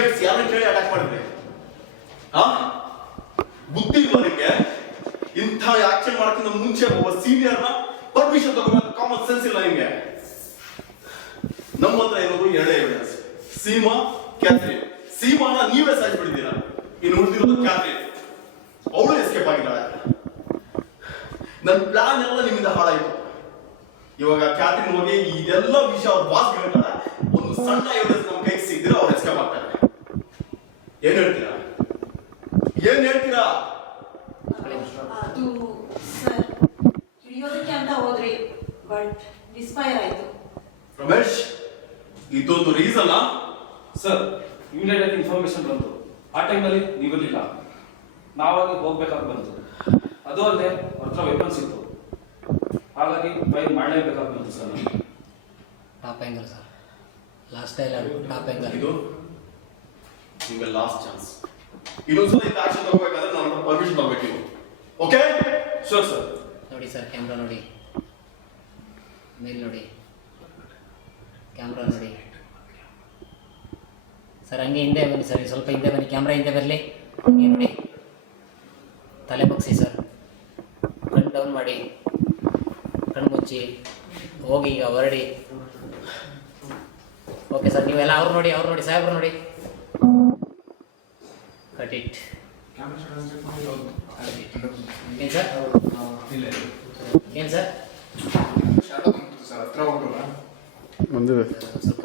Idiots ಯಾರನ್ನ ಕೇಳಿ attack ಮಾಡಿದ್ರಿ? ಬುದ್ಧಿ ಇಲ್ವಾ ನಿಮ್ಗೆ? ಇಂಥ ಆಕ್ಷನ್ ಮಾಡಕ್ಕಿಂತ ಮುಂಚೆ ಒಬ್ಬ ಸೀನಿಯರ್ನ ಪರ್ಮಿಷನ್ ತಗೋಬೇಕು, ಕಾಮನ್ ಸೆನ್ಸ್ ಇಲ್ಲ ನಿಮ್ಗೆ. ನಮ್ಮ ಹತ್ರ ಇರೋದು ಎರಡೇ ಎವಿಡೆನ್ಸ್, ಸೀಮಾ, ಕ್ಯಾಥರಿನ್. ಸೀಮಾನ ನೀವೇ ಸಾಯಿಸ್ಬಿಟ್ಟಿದ್ದೀರಾ, ಇನ್ನು ಉಳಿದಿರೋದು ಕ್ಯಾಥರಿನ್. ಅವಳು ಎಸ್ಕೇಪ್ ಆಗಿದ್ದಾಳೆ. ನನ್ನ ಪ್ಲಾನ್ ಎಲ್ಲ ನಿಮ್ಮಿಂದ ಹಾಳಾಯಿತು. ಇವಾಗ ಕ್ಯಾಥರಿನ್ ಹೋಗಿ ಇದೆಲ್ಲ ವಿಷಯ ಅವ್ರ ಬಾಸ್ ಹೇಳ್ತಾರೆ. ಒಂದು ಸಣ್ಣ ಎವಿಡೆನ್ಸ್ ನಮ್ಮ ಕೈಗೆ ಸಿಗ್ದಿರ ಅವ್ರು ಎಸ್ಕೇಪ್ ಆಗ್ತಾರೆ. ಏನ್ ಹೇಳ್ತೀರಾ? ಏನ್ ಹೇಳ್ತೀರಾ? ಅದು ಸರ್ ಹಿಡಿಯೋದಕ್ಕೆ ಅಂತ ಹೋದ್ರಿ, ಬಟ್ ಮಿಸ್ಫೈರ್ ಆಯ್ತು. ರಮೇಶ್, ಇದೊಂದು ರೀಸನ್ ಸರ್? ಇಮಿಡಿಯೇಟ್ ಆಗಿ ಇನ್ಫಾರ್ಮೇಶನ್ ಬಂತು. ಆ ಟೈಮಲ್ಲಿ ನೀವಿರಲಿಲ್ಲ, ನಾವಾಗಿ ಹೋಗ್ಬೇಕಾಗಿ ಬಂತು. ಅದು ಅಲ್ಲದೆ ಹತ್ರ ವೆಪನ್ಸ್ ಇತ್ತು, ಹಾಗಾಗಿ ಫೈಲ್ ಮಾಡಲೇಬೇಕಾಗಿ ಬಂತು sir. Top angle sir, last dialogue top angle. ಇದು ನಿಮಗೆ ಲಾಸ್ಟ್ ಚಾನ್ಸ್. ಇನ್ನೊಂದ್ಸಲ ಇಂಥ ಆಕ್ಷನ್ ತಗೋಬೇಕಾದ್ರೆ ನಾನು ಪರ್ಮಿಷನ್ ತಗೋಬೇಕು. ಓಕೆ? Sure sir. ನೋಡಿ ಸರ್, ಕ್ಯಾಮ್ರಾ ನೋಡಿ, ಮೇಲ್ ನೋಡಿ, ಕ್ಯಾಮ್ರಾ ನೋಡಿ ಸರ್. ಹಂಗೆ ಹಿಂದೆ ಬನ್ನಿ ಸರ್, ಸ್ವಲ್ಪ ಹಿಂದೆ ಬನ್ನಿ, ಕ್ಯಾಮ್ರಾ ಹಿಂದೆ ಬರಲಿ. ಹಂಗೆ ನೋಡಿ, ತಲೆ ಬಗ್ಸಿ ಸರ್, ಕಣ್ಣು ಡೌನ್ ಮಾಡಿ, ಕಣ್ಣು ಮುಚ್ಚಿ ಹೋಗಿ, ಈಗ ಹೊರಡಿ. ಓಕೆ ಸರ್, ನೀವೆಲ್ಲ ಅವ್ರು ನೋಡಿ ಸಾಹೇಬ್ರು ನೋಡಿ. Cut it. ಏನು ಸರ್? ಏನು ಸರ್? ಹತ್ರ ಹೋಗಲ್ಲ ಸ್ವಲ್ಪ